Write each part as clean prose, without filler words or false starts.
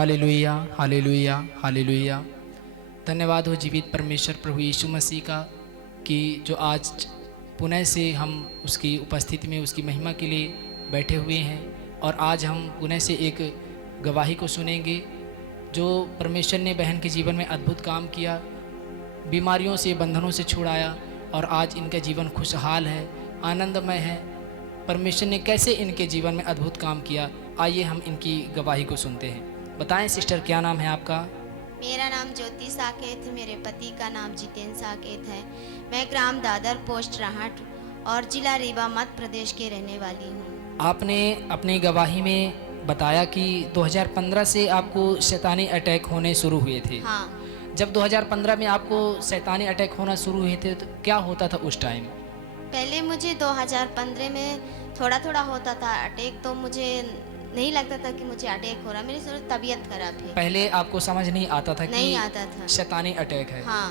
Hallelujah, hallelujah, hallelujah. धन्यवाद हो जीवित परमेश्वर प्रभु यीशु मसीह का कि जो आज पुनः से हम उसकी उपस्थिति में उसकी महिमा के लिए बैठे हुए हैं और आज हम पुनः से एक गवाही को सुनेंगे जो परमेश्वर ने बहन के जीवन में अद्भुत काम किया, बीमारियों से बंधनों से छुड़ाया और आज इनका जीवन खुशहाल है, आनंदमय है। परमेश्वर ने कैसे इनके जीवन में अद्भुत काम किया, आइए हम इनकी गवाही को सुनते हैं। बताएं सिस्टर, क्या नाम है आपका? मेरा नाम ज्योति साकेत है। मेरे पति का नाम जितेंद्र साकेत है। मैं ग्राम दादर पोस्ट राहट और जिला रीवा मध्य प्रदेश के रहने वाली हूँ। आपने अपनी गवाही में बताया कि 2015 से आपको शैतानी अटैक होने शुरू हुए थे। हाँ, जब 2015 में आपको शैतानी अटैक होना शुरू हुए थे तो क्या होता था उस टाइम? पहले मुझे 2015 में थोड़ा थोड़ा होता था अटैक, तो मुझे नहीं लगता था कि मुझे अटैक हो रहा, मेरी थोड़ी तबीयत खराब है। पहले आपको समझ नहीं आता था नहीं कि आता था। शैतानी अटैक है। हाँ,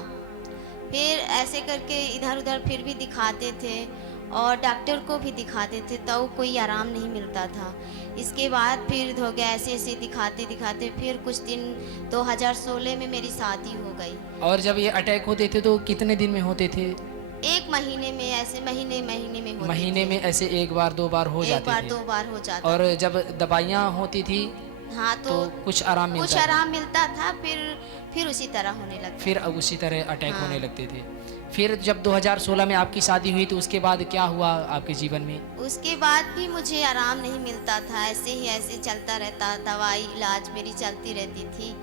फिर ऐसे करके इधर उधर फिर भी दिखाते थे और डॉक्टर को भी दिखाते थे, तो कोई आराम नहीं मिलता था। इसके बाद फिर हो गया, ऐसे ऐसे दिखाते दिखाते फिर कुछ दिन 2016 में मेरी शादी हो गई। और जब ये अटैक होते थे तो कितने दिन में होते थे? एक महीने में, ऐसे महीने में होते महीने थे। में ऐसे एक बार दो बार हो एक जाते बार थे। दो बार हो जाता। और जब दवाइयाँ होती थी हाँ, तो कुछ आराम कुछ मिलता था। आराम मिलता था, फिर उसी तरह होने लगता। फिर उसी तरह अटैक हाँ। होने लगते थे। फिर जब 2016 में आपकी शादी हुई तो उसके बाद क्या हुआ आपके जीवन में? उसके बाद भी मुझे आराम नहीं मिलता था, ऐसे ही ऐसे चलता रहता, दवाई इलाज मेरी चलती रहती थी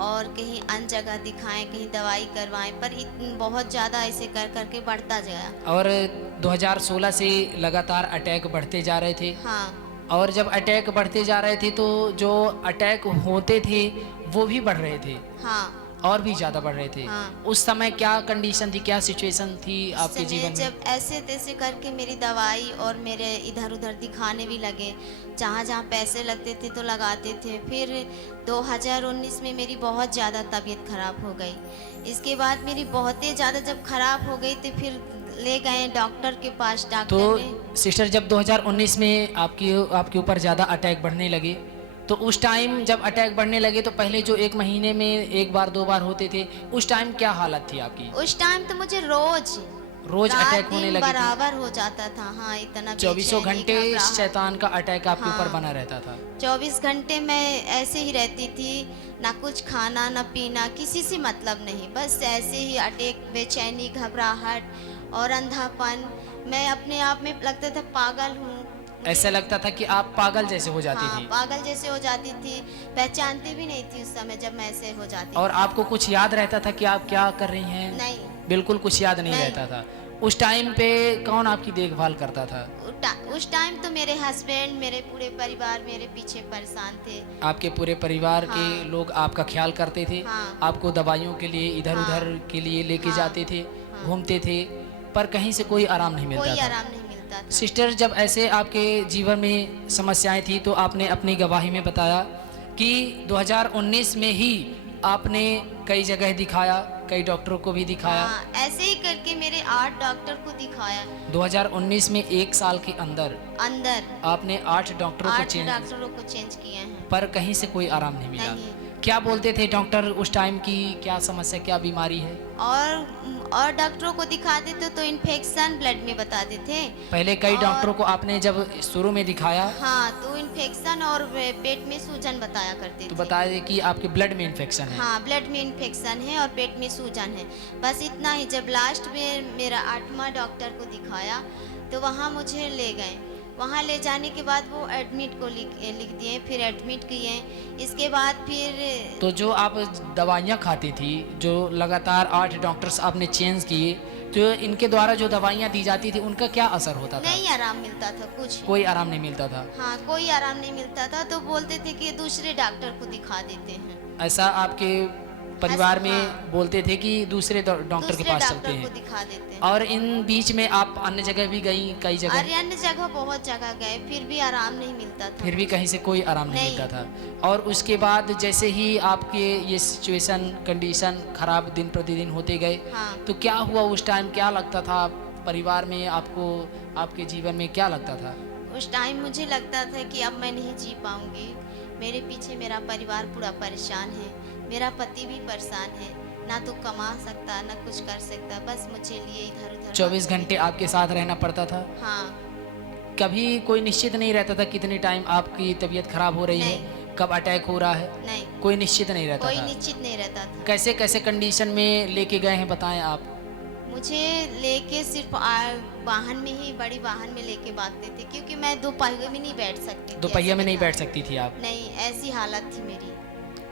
और कहीं अन्य जगह दिखाएं, कहीं दवाई करवाएं, पर बहुत ज़्यादा ऐसे कर करके बढ़ता गया। और 2016 से लगातार अटैक बढ़ते जा रहे थे। हाँ, और जब अटैक बढ़ते जा रहे थे तो जो अटैक होते थे वो भी बढ़ रहे थे हाँ, और भी ज़्यादा बढ़ रहे थे। हाँ। उस समय क्या कंडीशन थी, क्या सिचुएशन थी आपके समय जीवन में? जब ऐसे तैसे करके मेरी दवाई और मेरे इधर उधर दिखाने भी लगे, जहाँ जहाँ पैसे लगते थे तो लगाते थे। फिर 2019 में मेरी बहुत ज़्यादा तबीयत खराब हो गई। इसके बाद मेरी बहुत ही ज़्यादा जब खराब हो गई तो फिर ले गए डॉक्टर के पास। तो डॉक्टर ने सिस्टर, जब 2019 में आपके ऊपर ज़्यादा अटैक बढ़ने लगे तो उस टाइम जब अटैक बढ़ने लगे तो पहले जो एक महीने में एक बार दो बार होते थे उस टाइम क्या हालत थी आपकी? उस टाइम तो मुझे रोज रोज रात अटैक होने दिन लगी थी? बराबर हो जाता था। हाँ, इतना 24 बेचैनी, घंटे घबराहट। शैतान का अटैक आपके ऊपर हाँ। बना रहता था। 24 घंटे मैं ऐसे ही रहती थी, ना कुछ खाना ना पीना, किसी से मतलब नहीं, बस ऐसे ही अटैक, बेचैनी, घबराहट और अंधापन। मैं अपने आप में लगता था पागल हूँ। ऐसा लगता था कि आप पागल जैसे हो जाती हाँ, थी। पागल जैसे हो जाती थी, पहचानती भी नहीं थी उस समय जब मैं ऐसे हो जाती और थी। आपको कुछ याद रहता था कि आप क्या कर रही हैं? नहीं, बिल्कुल कुछ याद नहीं नहीं। रहता था। उस टाइम पे कौन आपकी देखभाल करता था? उस टाइम तो मेरे हस्बैंड, मेरे पूरे परिवार मेरे पीछे परेशान थे। आपके पूरे परिवार के हाँ। लोग आपका ख्याल करते थे? हाँ। आपको दवाइयों के लिए इधर हाँ। उधर के लिए लेके हाँ। जाते थे, हाँ। घूमते थे, पर कहीं से कोई आराम नहीं मिलता कोई था। आराम नहीं मिलता था। सिस्टर, जब ऐसे आपके जीवन में समस्याएं थी तो आपने अपनी गवाही में बताया कि 2019 में ही आपने कई जगह दिखाया, कई डॉक्टरों को भी दिखाया। हाँ, ऐसे ही करके मेरे 8 डॉक्टर को दिखाया। 2019 में एक साल के अंदर अंदर आपने 8 डॉक्टरों को 8 चेंज, डॉक्टरों को चेंज किए हैं। पर कहीं से कोई आराम नहीं मिला। नहीं। क्या बोलते थे डॉक्टर उस टाइम की, क्या समस्या, क्या बीमारी है? और डॉक्टरों को दिखाते तो इन्फेक्शन ब्लड में बताते थे। पहले कई और- डॉक्टरों को आपने जब शुरू में दिखाया हाँ, तो इन्फेक्शन और पेट में सूजन बताया करते तो थे। बताया कि आपके ब्लड में इन्फेक्शन है। हाँ, ब्लड में इन्फेक्शन है और पेट में सूजन है, बस इतना ही। जब लास्ट में मेरा 8वां डॉक्टर को दिखाया तो वहाँ मुझे ले गए। वहाँ ले जाने के बाद वो एडमिट को लिख दिए, फिर एडमिट किए। इसके बाद फिर तो जो आप दवाइयाँ खाती थी, जो लगातार 8 डॉक्टर्स आपने चेंज किए, तो इनके द्वारा जो दवाइयाँ दी जाती थी उनका क्या असर होता था? नहीं आराम मिलता था कुछ। कोई आराम नहीं मिलता था। हाँ, कोई आराम नहीं मिलता था, तो बोलते थे कि दूसरे डॉक्टर को दिखा देते हैं। ऐसा आपके परिवार में हाँ। बोलते थे कि दूसरे डॉक्टर के दूसरे पास चलते डॉक्टर को हैं। दिखा देते हैं। और इन बीच में आप अन्य जगह भी गई, कई जगह, अरे अन्य जगह बहुत जगह गए, फिर भी आराम नहीं मिलता था। फिर भी कहीं से कोई आराम नहीं नहीं। मिलता था। और उसके बाद जैसे ही आपके ये सिचुएशन, कंडीशन खराब दिन प्रतिदिन होते गए, हाँ। तो क्या हुआ उस टाइम? क्या लगता था परिवार में आपको, आपके जीवन में क्या लगता था? उस टाइम मुझे लगता था कि अब मैं नहीं जी पाऊंगी, मेरे पीछे मेरा परिवार पूरा परेशान है, मेरा पति भी परेशान है, ना तो कमा सकता ना कुछ कर सकता, बस मुझे लिए इधर उधर 24 घंटे आपके साथ रहना पड़ता था। हाँ। कभी कोई निश्चित नहीं रहता था कितने टाइम आपकी तबीयत खराब हो रही है, कब अटैक हो रहा है? नहीं, कोई निश्चित नहीं रहता कोई था। निश्चित नहीं रहता था। कैसे कैसे कंडीशन में लेके गए हैं बताएं आप। मुझे लेके सिर्फ वाहन में ही, बड़ी वाहन में लेके भागते थे, क्योंकि मैं दो पहिए में नहीं बैठ सकती थी। दोपहिया में ऐसे नहीं बैठ था। सकती थी आप। नहीं, ऐसी हालत थी मेरी।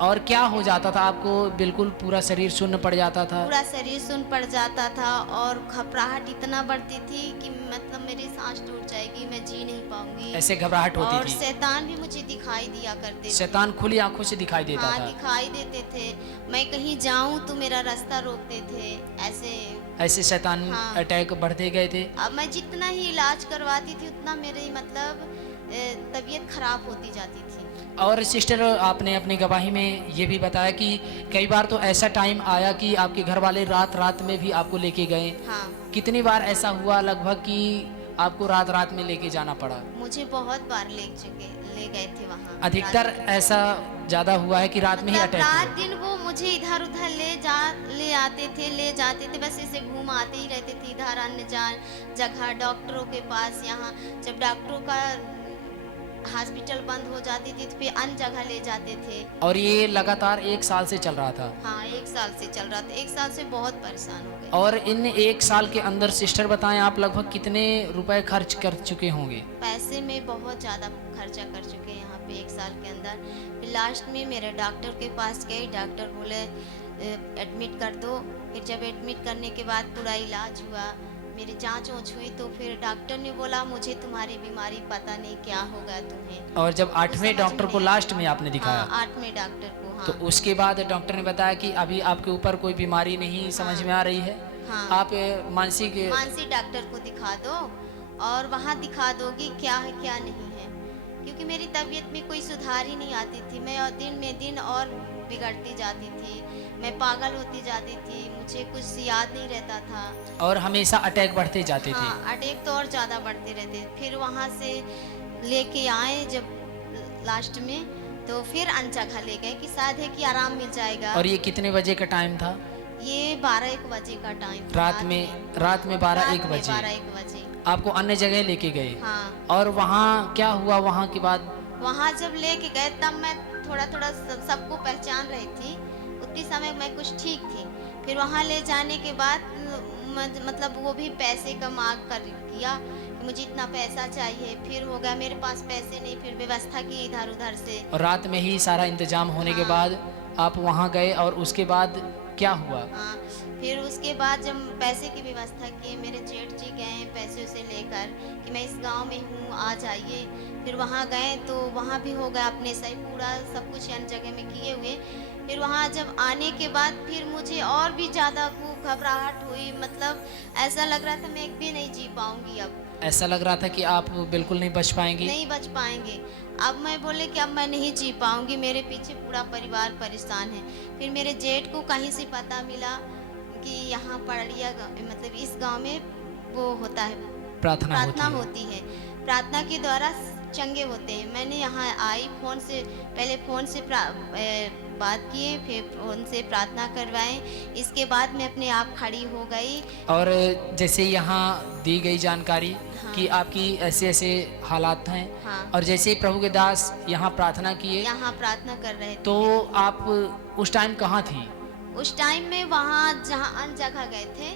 और क्या हो जाता था आपको? बिल्कुल पूरा शरीर सुन्न पड़ जाता था। पूरा शरीर सुन पड़ जाता था और घबराहट इतना बढ़ती थी कि मतलब मेरी सांस टूट जाएगी, मैं जी नहीं पाऊंगी। ऐसे घबराहट और होती थी। शैतान भी मुझे दिखाई दिया करते थे। शैतान खुली आंखों से दिखाई देता हाँ, था। दिखाई देते थे। मैं कहीं जाऊं तो मेरा रास्ता रोकते थे, ऐसे शैतान हाँ। अटैक बढ़ते गए थे। अब मैं जितना ही इलाज करवाती थी उतना मेरी मतलब तबीयत खराब होती जाती थी। और सिस्टर, आपने अपनी गवाही में ये भी बताया कि कई बार तो ऐसा टाइम आया कि आपके घर वाले रात रात में भी आपको लेके गए। हाँ, कितनी बार ऐसा हुआ लगभग कि आपको रात रात में लेके जाना पड़ा? मुझे बहुत बार ले गए थे वहाँ। अधिकतर रात- ऐसा ज्यादा हुआ है कि रात में ही मतलब अटैक रात हुआ। दिन वो मुझे इधर उधर ले आते थे, ले जाते थे, बस ऐसे घूम आते ही रहते थे इधर अन्य जगह, डॉक्टरों के पास। यहाँ जब डॉक्टरों का हॉस्पिटल बंद हो जाती थी तो फिर अन्य जगह ले जाते थे। और ये लगातार 1 साल से चल रहा था। हाँ, 1 साल से चल रहा था। 1 साल से बहुत परेशान हो गए। और इन 1 साल के अंदर सिस्टर बताएं, आप लगभग कितने रुपए खर्च कर चुके होंगे? पैसे में बहुत ज़्यादा खर्चा कर चुके हैं यहाँ पे 1 साल के अंदर। फिर लास्ट में मेरे डॉक्टर के पास गए, डॉक्टर बोले एडमिट कर दो। फिर जब एडमिट करने के बाद पूरा इलाज हुआ, मेरी जांच वाँच हुई, तो फिर डॉक्टर ने बोला मुझे तुम्हारी बीमारी पता नहीं क्या होगा तुम्हें। और जब 8वें समझ डॉक्टर में को नहीं लास्ट आया। में आपने दिखाया, हाँ, 8वें डॉक्टर को। हाँ, तो उसके बाद डॉक्टर ने बताया कि अभी आपके ऊपर कोई बीमारी नहीं समझ में आ रही है। हाँ। आप मानसिक मानसिक डॉक्टर को दिखा दो और वहाँ दिखा दोगी क्या है क्या नहीं है, क्योंकि मेरी तबीयत में कोई सुधार ही नहीं आती थी। मैं और दिन में दिन और बिगड़ती जाती थी, मैं पागल होती जाती थी, मुझे कुछ याद नहीं रहता था। और हमेशा अटैक बढ़ते जाते थे। हाँ, अटैक तो और ज़्यादा बढ़ते रहते। फिर वहाँ से लेके आए जब लास्ट में, तो फिर अन्य जगह ले गए कि शायद है कि आराम मिल जाएगा। और ये कितने बजे का टाइम था? ये 12-1 बजे का टाइम था। रात में 12-1 बजे 12-1 बजे। आपको अन्य जगह लेके गए। हाँ, और वहाँ क्या हुआ? वहाँ के बाद वहाँ जब लेके गए तब मैं थोड़ा थोड़ा सबको पहचान रही थी। उतनी समय मैं कुछ ठीक थी। फिर वहाँ ले जाने के बाद मतलब वो भी पैसे का मांग किया कि मुझे इतना पैसा चाहिए। फिर हो गया मेरे पास पैसे नहीं, फिर व्यवस्था की इधर उधर से। और रात में ही सारा इंतजाम होने के हाँ। बाद आप वहाँ गए, और उसके बाद क्या हुआ? हाँ, फिर उसके बाद जब पैसे की व्यवस्था की, मेरे जेठ जी गए पैसे उसे लेकर कि मैं इस गांव में हूँ, आ जाइए। फिर वहाँ गए तो वहाँ भी हो गया अपने सही, पूरा सब कुछ अन्य जगह में किए हुए। फिर वहाँ जब आने के बाद फिर मुझे और भी ज़्यादा घबराहट हुई, मतलब ऐसा लग रहा था मैं एक भी नहीं जी पाऊँगी। अब ऐसा लग रहा था कि आप बिल्कुल नहीं बच पाएंगी। नहीं बच पाएंगे। अब मैं बोले कि अब मैं नहीं जी पाऊंगी, मेरे पीछे पूरा परिवार परेशान है। फिर मेरे जेठ को कहीं से पता मिला कि यहाँ पड़िया मतलब इस गांव में वो होता है, प्रार्थना होती है। प्रार्थना के द्वारा चंगे होते हैं। मैंने यहाँ आई, पहले फ़ोन से बात किए, फिर फ़ोन से प्रार्थना करवाएं। इसके बाद मैं अपने आप खड़ी हो गई। और जैसे यहाँ दी गई जानकारी हाँ। कि आपकी ऐसे ऐसे हालात हैं, हाँ। और जैसे ही प्रभु के दास यहाँ प्रार्थना किए, यहाँ प्रार्थना कर रहे थे, तो आप उस टाइम कहाँ थी? उस टाइम में वहाँ जहाँ अन्य जगह गए थे,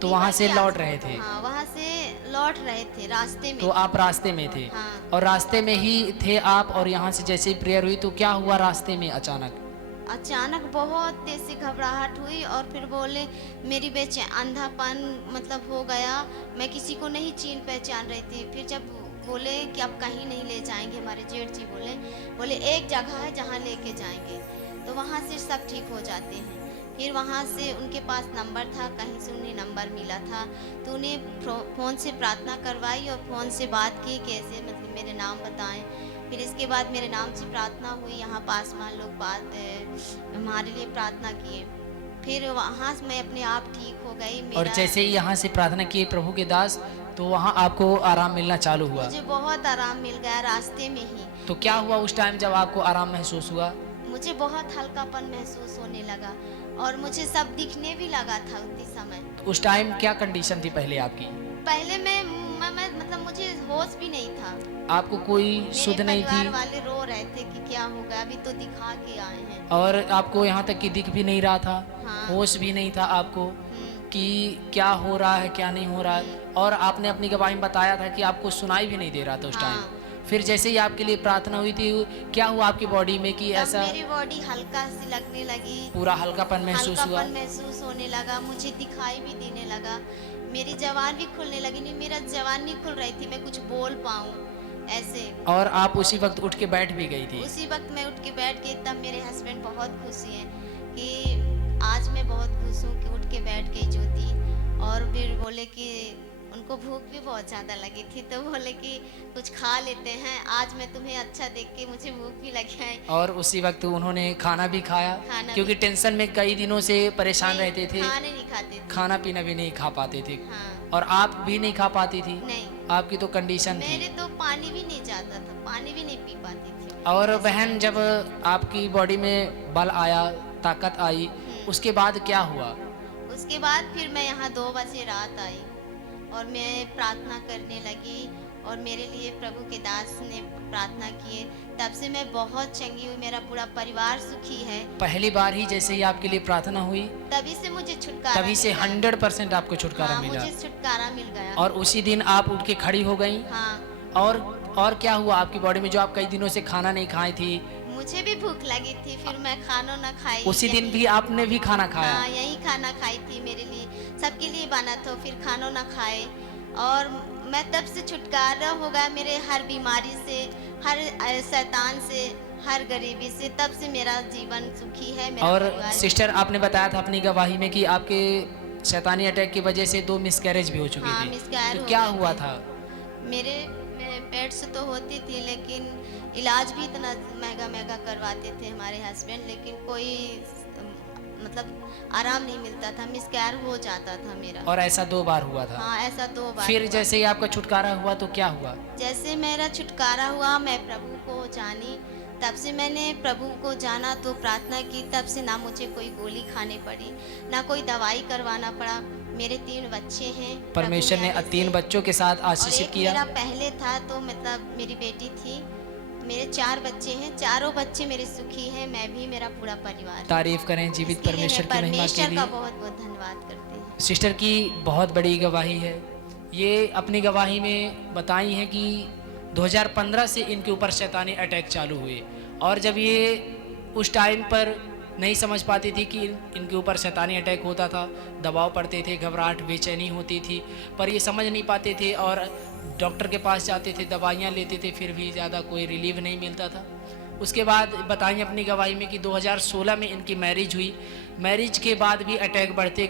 तो वहाँ से लौट रहे थे। हाँ, वहाँ से लौट रहे थे, रास्ते में। तो आप रास्ते में थे। हाँ। और रास्ते में ही थे आप, और यहाँ से जैसे ही प्रेयर हुई तो क्या हुआ रास्ते में? अचानक बहुत तेज से घबराहट हुई और फिर बोले मेरी अंधापन मतलब हो गया, मैं किसी को नहीं चिन पहचान रही थी। फिर जब बोले कि अब कहीं नहीं ले जाएंगे, हमारे जेठ जी बोले एक जगह है जहाँ लेके जाएंगे, तो वहाँ से सब ठीक हो जाते हैं। फिर वहाँ से उनके पास नंबर था, कहीं से उन्हें नंबर मिला था, तो उन्हें फ़ोन से प्रार्थना करवाई और फ़ोन से बात की कैसे मतलब मेरे नाम बताएं। फिर इसके बाद मेरे नाम से प्रार्थना हुई, यहाँ पासवान लोग हमारे लिए प्रार्थना किए। फिर वहाँ से मैं अपने आप ठीक हो गई। और जैसे ही यहाँ से प्रार्थना किए प्रभु के दास, तो वहाँ आपको आराम मिलना चालू हुआ। मुझे बहुत आराम मिल गया रास्ते में ही। तो क्या हुआ उस टाइम जब आपको आराम महसूस हुआ? मुझे बहुत हल्कापन महसूस होने लगा और मुझे सब दिखने भी लगा था उतनी समय। तो उस टाइम क्या कंडीशन थी पहले आपकी? पहले मैं मतलब मुझे होश भी नहीं था। आपको कोई सुध मेरे नहीं परिवार थी वाले रो रहे थे कि क्या हो गया, अभी तो दिखा के आए हैं। और आपको यहाँ तक कि दिख भी नहीं रहा था, हाँ। होश भी नहीं था आपको हम्म, कि क्या हो रहा है क्या नहीं हो रहा है। और आपने अपनी गवाही में बताया था कि आपको सुनाई भी नहीं दे रहा था उस टाइम। हाँ। फिर जैसे ही आपके लिए प्रार्थना हुई थी, क्या हुआ आपकी बॉडी में कि तब ऐसा मेरी बॉडी हल्का सी लगने लगी, पूरा हल्कापन महसूस हुआ? हल्कापन महसूस होने लगा, मुझे दिखाई भी देने लगा, मेरी जबान भी खुलने लगी। नहीं, मेरा जबान नहीं खुल रही थी, मैं कुछ बोल पाऊँ ऐसे। और आप उसी वक्त उठ के बैठ भी गई थी? उसी वक्त मैं उठ के बैठ गई। तब मेरे हस्बैंड बहुत खुशी हैं कि आज मैं बहुत खुश हूँ कि उठ के बैठ गई ज्योति। और फिर बोले कि उनको भूख भी बहुत ज़्यादा लगी थी, तो बोले कि कुछ खा लेते हैं, आज मैं तुम्हें अच्छा देख के मुझे भूख भी लगी है। और उसी वक्त उन्होंने खाना भी खाया? खाना क्योंकि टेंशन में कई दिनों से परेशान नहीं, रहते थे, खाने नहीं खाते थे। खाना पीना भी नहीं खा पाते थे। हाँ। और आप भी नहीं खा पाती थी? नहीं, आपकी तो कंडीशन मेरे थी। तो पानी भी नहीं जाता था, पानी भी नहीं पी पाती थी। और बहन, जब आपकी बॉडी में बल आया, ताकत आई, उसके बाद क्या हुआ? उसके बाद फिर मैं यहाँ 2 बजे रात आई और मैं प्रार्थना करने लगी और मेरे लिए प्रभु के दास ने प्रार्थना किए। तब से मैं बहुत चंगी हुई, मेरा पूरा परिवार सुखी है। पहली बार ही जैसे ही आपके लिए प्रार्थना हुई, तभी से मुझे छुटकारा तभी से मिल गया। 100% आपको छुटकारा हाँ, मिला। मुझे छुटकारा मिल गया। और उसी दिन आप उठ के खड़ी हो गई। हाँ, और क्या हुआ आपकी बॉडी में, जो आप कई दिनों से खाना नहीं खाई थी? मुझे भी भूख लगी थी, फिर मैं खाना ना खाई। उसी दिन भी आपने भी खाना खाया? हाँ, यही खाना खाई थी, मेरे लिए सबके लिए बना था, फिर खाना ना खाए। और मैं तब से छुटकारा हो गया मेरे हर बीमारी से, हर शैतान से, हर गरीबी से। तब से मेरा जीवन सुखी है। मेरा और परिवार सिस्टर, आपने बताया था अपनी गवाही में कि आपके शैतानी अटैक की वजह से 2 मिसकैरेज भी हो चुकी हाँ, थी। मिसकैर तो हो क्या गए हुआ थे। था? मेरे पेट से तो होती थी, लेकिन इलाज भी इतना महंगा करवाते थे हमारे हस्बैंड, लेकिन कोई मतलब आराम नहीं मिलता था, मिसकैर हो जाता था मेरा। और ऐसा 2 बार हुआ था? हाँ, ऐसा 2 बार फिर हुआ। जैसे ही आपका छुटकारा हुआ तो क्या हुआ? जैसे मेरा छुटकारा हुआ, मैं प्रभु को जानी, तब से मैंने प्रभु को जाना तो प्रार्थना की। तब से ना मुझे कोई गोली खानी पड़ी, ना कोई दवाई करवाना पड़ा। मेरे 3 बच्चे हैं। परमेश्वर ने 3 बच्चों के साथ और आशीषित एक किया। मेरा पहले था, तो मतलब मेरी बेटी थी। मेरे 4 बच्चे हैं, चारों बच्चे मेरे सुखी हैं, मैं भी, मेरा पूरा परिवार। तारीफ करें जीवित इसके लिए परमेश्वर मैं की महिमा के परमेश्वर लिए। का बहुत बहुत धन्यवाद करते हैं। सिस्टर की बहुत बड़ी गवाही है। ये अपनी गवाही में बताई है कि 2015 से इनके ऊपर शैतानी अटैक चालू हुए, और जब ये उस टाइम पर नहीं समझ पाती थी कि इनके ऊपर शैतानी अटैक होता था, दबाव पड़ते थे, घबराहट, बेचैनी होती थी, पर ये समझ नहीं पाते थे और डॉक्टर के पास जाते थे, दवाइयाँ लेते थे, फिर भी ज़्यादा कोई रिलीफ नहीं मिलता था। उसके बाद बताएं अपनी गवाही में कि 2016 में इनकी मैरिज हुई। मैरिज के बाद भी अटैक बढ़ते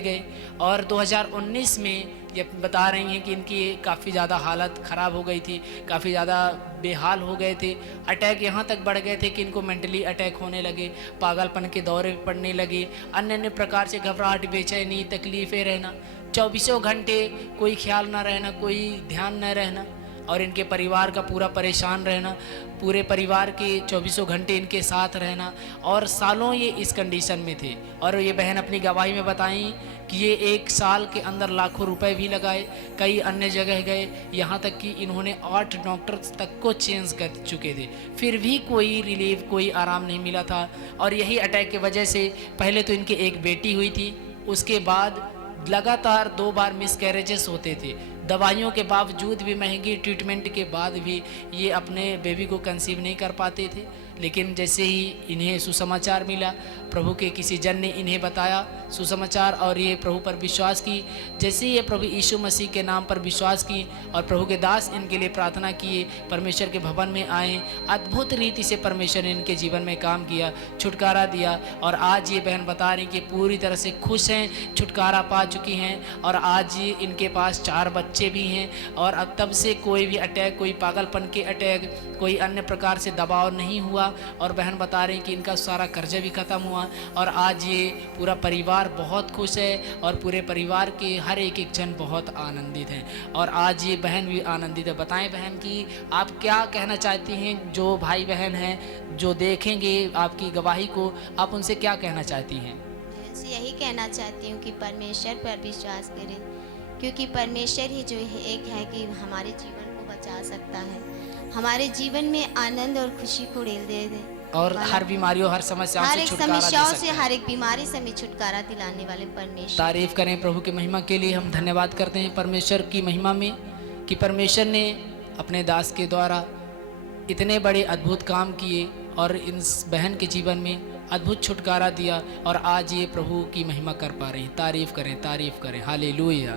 गए और 2019 में ये बता रही हैं कि इनकी काफ़ी ज़्यादा हालत ख़राब हो गई थी, काफ़ी ज़्यादा बेहाल हो गए थे। अटैक यहाँ तक बढ़ गए थे कि इनको मेंटली अटैक होने लगे, पागलपन के दौरे पड़ने लगे, अन्य प्रकार से घबराहट, बेचैनी, तकलीफ़ें रहना, 24 घंटे कोई ख्याल ना रहना, कोई ध्यान न रहना, और इनके परिवार का पूरा परेशान रहना, पूरे परिवार के 24 घंटे इनके साथ रहना, और सालों ये इस कंडीशन में थे। और ये बहन अपनी गवाही में बताई कि ये 1 साल के अंदर लाखों रुपए भी लगाए, कई अन्य जगह गए, यहाँ तक कि इन्होंने 8 डॉक्टर्स तक को चेंज कर चुके थे, फिर भी कोई रिलीफ, कोई आराम नहीं मिला था। और यही अटैक की वजह से पहले तो इनकी एक बेटी हुई थी, उसके बाद लगातार 2 बार मिसकैरेजेस होते थे। दवाइयों के बावजूद भी, महंगी ट्रीटमेंट के बाद भी ये अपने बेबी को कंसीव नहीं कर पाते थे। लेकिन जैसे ही इन्हें सुसमाचार मिला, प्रभु के किसी जन ने इन्हें बताया सुसमाचार, और ये प्रभु पर विश्वास की। जैसे ही ये प्रभु यीशु मसीह के नाम पर विश्वास की और प्रभु के दास इनके लिए प्रार्थना किए, परमेश्वर के भवन में आए, अद्भुत रीति से परमेश्वर ने इनके जीवन में काम किया, छुटकारा दिया। और आज ये बहन बता रही कि पूरी तरह से खुश हैं, छुटकारा पा चुकी हैं, और आज इनके पास 4 बच्चे भी हैं। और अब तब से कोई भी अटैक, कोई पागलपन के अटैक, कोई अन्य प्रकार से दबाव नहीं हुआ हुआ और बहन बता रही कि इनका सारा कर्जा भी ख़त्म हुआ और आज ये पूरा परिवार बहुत खुश है और पूरे परिवार के हर एक जन बहुत आनंदित हैं और आज ये बहन भी आनंदित है। बताएं बहन कि आप क्या कहना चाहती हैं, जो भाई बहन हैं जो देखेंगे आपकी गवाही को, आप उनसे क्या कहना चाहती हैं? मैं उनसे यही कहना चाहती हूँ कि परमेश्वर पर विश्वास करें, क्योंकि परमेश्वर ही जो है एक है कि हमारे जीवन को बचा सकता है, हमारे जीवन में आनंद और खुशी को डेल दे दे और हर बीमारियों हर समस्याओं हर से एक छुटकारा दे समस्याओं सकते से, हैं। हर एक बीमारी से हमें छुटकारा दिलाने वाले परमेश्वर। तारीफ करें प्रभु की महिमा के लिए। हम धन्यवाद करते हैं परमेश्वर की महिमा में कि परमेश्वर ने अपने दास के द्वारा इतने बड़े अद्भुत काम किए और इस बहन के जीवन में अद्भुत छुटकारा दिया और आज ये प्रभु की महिमा कर पा रहे हैं। तारीफ करें, तारीफ करें। हालेलुया।